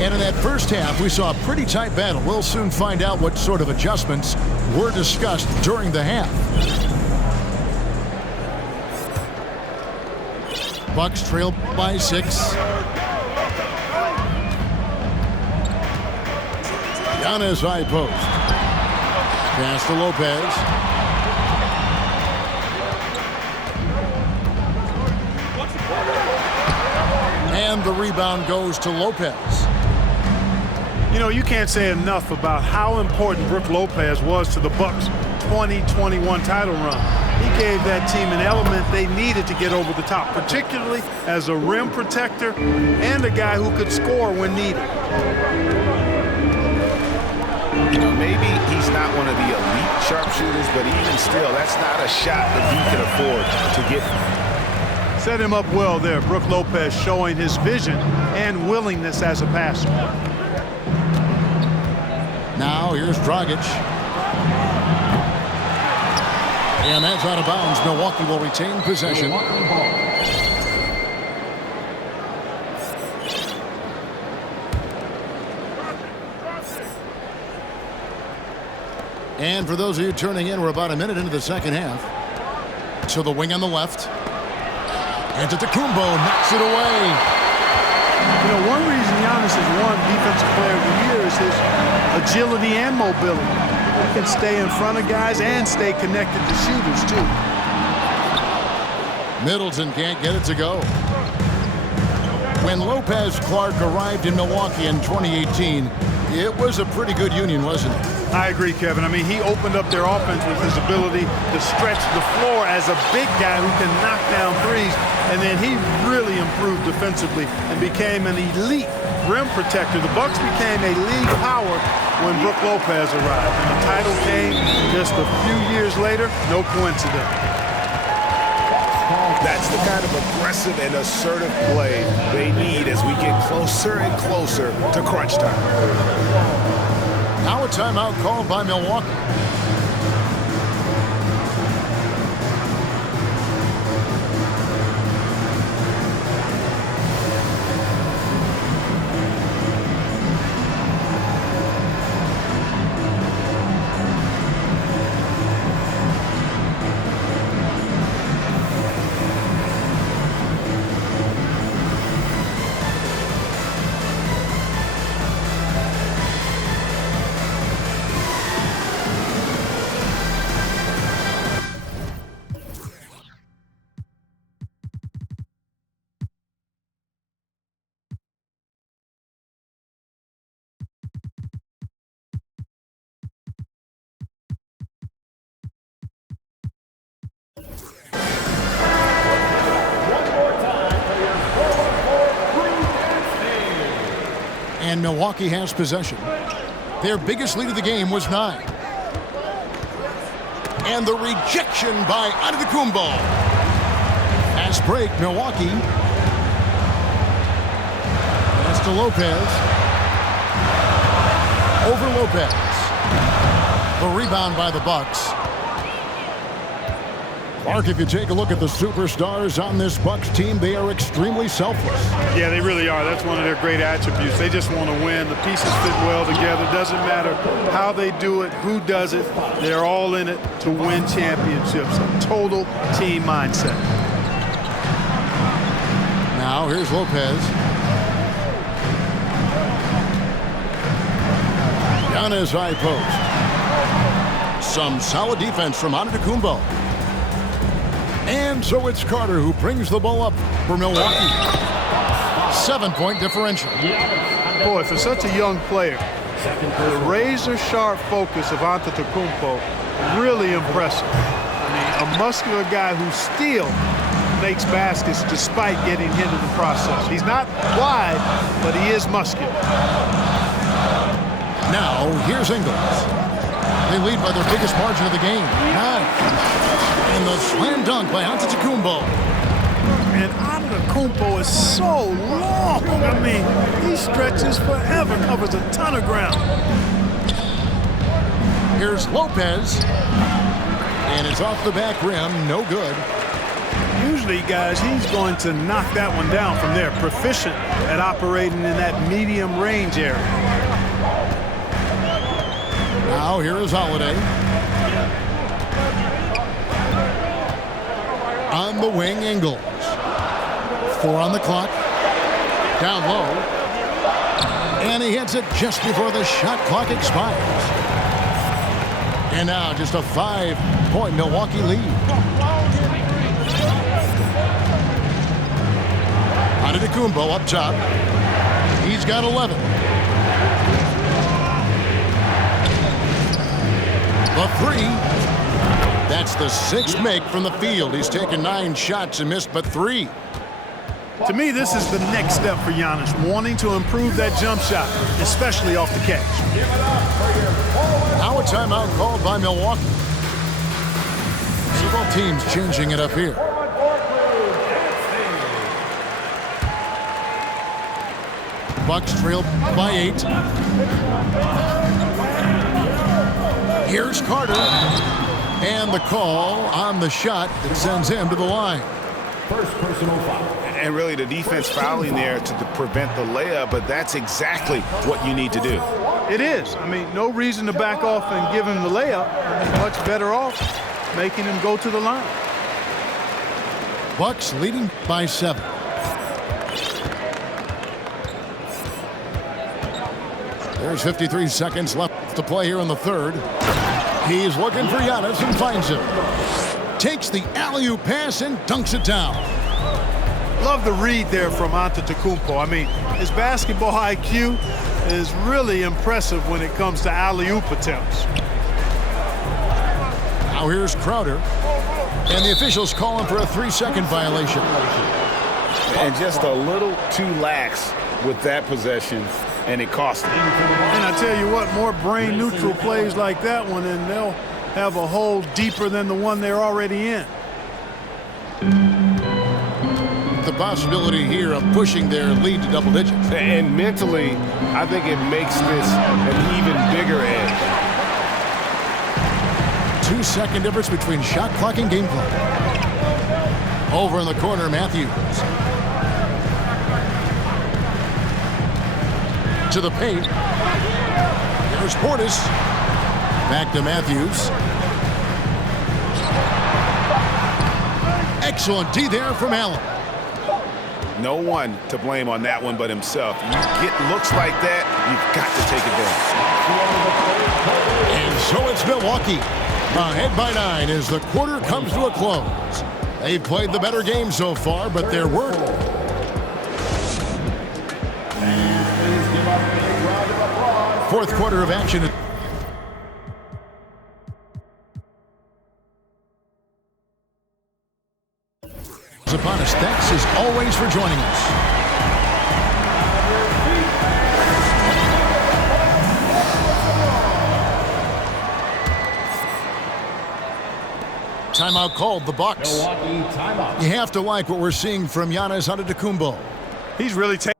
And in that first half, we saw a pretty tight battle. We'll soon find out what sort of adjustments were discussed during the half. Bucks trail by 6. Giannis high post. Pass to Lopez. And the rebound goes to Lopez. You know, you can't say enough about how important Brook Lopez was to the Bucks' 2021 title run. He gave that team an element they needed to get over the top, particularly as a rim protector and a guy who could score when needed. You know, maybe he's not one of the elite sharpshooters, but even still, that's not a shot that he can afford to get. Set him up well there. Brook Lopez showing his vision and willingness as a passer. Now here's Dragic. And that's out of bounds. Milwaukee will retain possession. And for those of you turning in, we're about a minute into the second half. To the wing on the left. Antetokounmpo knocks it away. You know, one reason Giannis has won Defensive Player of the Year is his agility and mobility. He can stay in front of guys and stay connected to shooters, too. Middleton can't get it to go. When Lopez Clark arrived in Milwaukee in 2018, it was a pretty good union, wasn't it? I agree, Kevin. I mean, he opened up their offense with his ability to stretch the floor as a big guy who can knock down threes. And then he really improved defensively and became an elite rim protector. The Bucks became a league power when Brook Lopez arrived. And the title came just a few years later. No coincidence. That's the kind of aggressive and assertive play they need as we get closer and closer to crunch time. Now a timeout called by Milwaukee. And Milwaukee has possession. Their biggest lead of the game was 9. And the rejection by Antetokounmpo. Fast break, Milwaukee. Pass to Lopez. Over Lopez. The rebound by the Bucks. Mark, if you take a look at the superstars on this Bucks team, they are extremely selfless. Yeah, they really are. That's one of their great attributes. They just want to win. The pieces fit well together. Doesn't matter how they do it, who does it. They're all in it to win championships. A total team mindset. Now here's Lopez. Giannis high post. Some solid defense from Antetokounmpo. And so it's Carter who brings the ball up for Milwaukee. 7-point differential. Boy, for such a young player, the razor-sharp focus of Antetokounmpo, really impressive. I mean, a muscular guy who still makes baskets despite getting hit in the process. He's not wide, but he is muscular. Now, here's Ingles. They lead by their biggest margin of the game, 9. And the slam dunk by Antetokounmpo. And Antetokounmpo is so long. I mean, he stretches forever, covers a ton of ground. Here's Lopez. And it's off the back rim, no good. Usually, guys, he's going to knock that one down from there. Proficient at operating in that medium range area. Now here is Holiday. On the wing, Ingles. 4 on the clock. Down low. And he hits it just before the shot clock expires. And now just a 5-point Milwaukee lead. Antetokounmpo up top. He's got 11. The 3. That's the 6th make from the field. He's taken 9 shots and missed but 3. To me, this is the next step for Giannis, wanting to improve that jump shot, especially off the catch. Now a timeout called by Milwaukee. So both teams changing it up here. Bucks trail by 8. Here's Carter. And the call on the shot that sends him to the line. First personal foul. And really the defense fouling there to prevent the layup, but that's exactly what you need to do. It is. I mean, no reason to back off and give him the layup. I mean, much better off making him go to the line. Bucks leading by 7. There's 53 seconds left to play here in the third. He's looking for Giannis and finds him. Takes the alley-oop pass and dunks it down. Love the read there from Antetokounmpo. I mean, his basketball IQ is really impressive when it comes to alley-oop attempts. Now here's Crowder. And the officials call him for a 3-second violation. And just a little too lax with that possession, and it cost him. And I tell you what, more brain-neutral plays like that one, and they'll have a hole deeper than the one they're already in. The possibility here of pushing their lead to double digits. And mentally, I think it makes this an even bigger edge. 2-second difference between shot clock and game clock. Over in the corner, Matthews. To the paint. There's Portis. Back to Matthews. Excellent D there from Allen. No one to blame on that one but himself. You get looks like that, you've got to take advantage. And so it's Milwaukee. Ahead by 9 as the quarter comes to a close. They've played the better game so far, but their work. Fourth quarter of action. Upon us. Thanks as always for joining us. Timeout called, the Bucks. Milwaukee timeout. You have to like what we're seeing from Giannis Antetokounmpo. He's really taking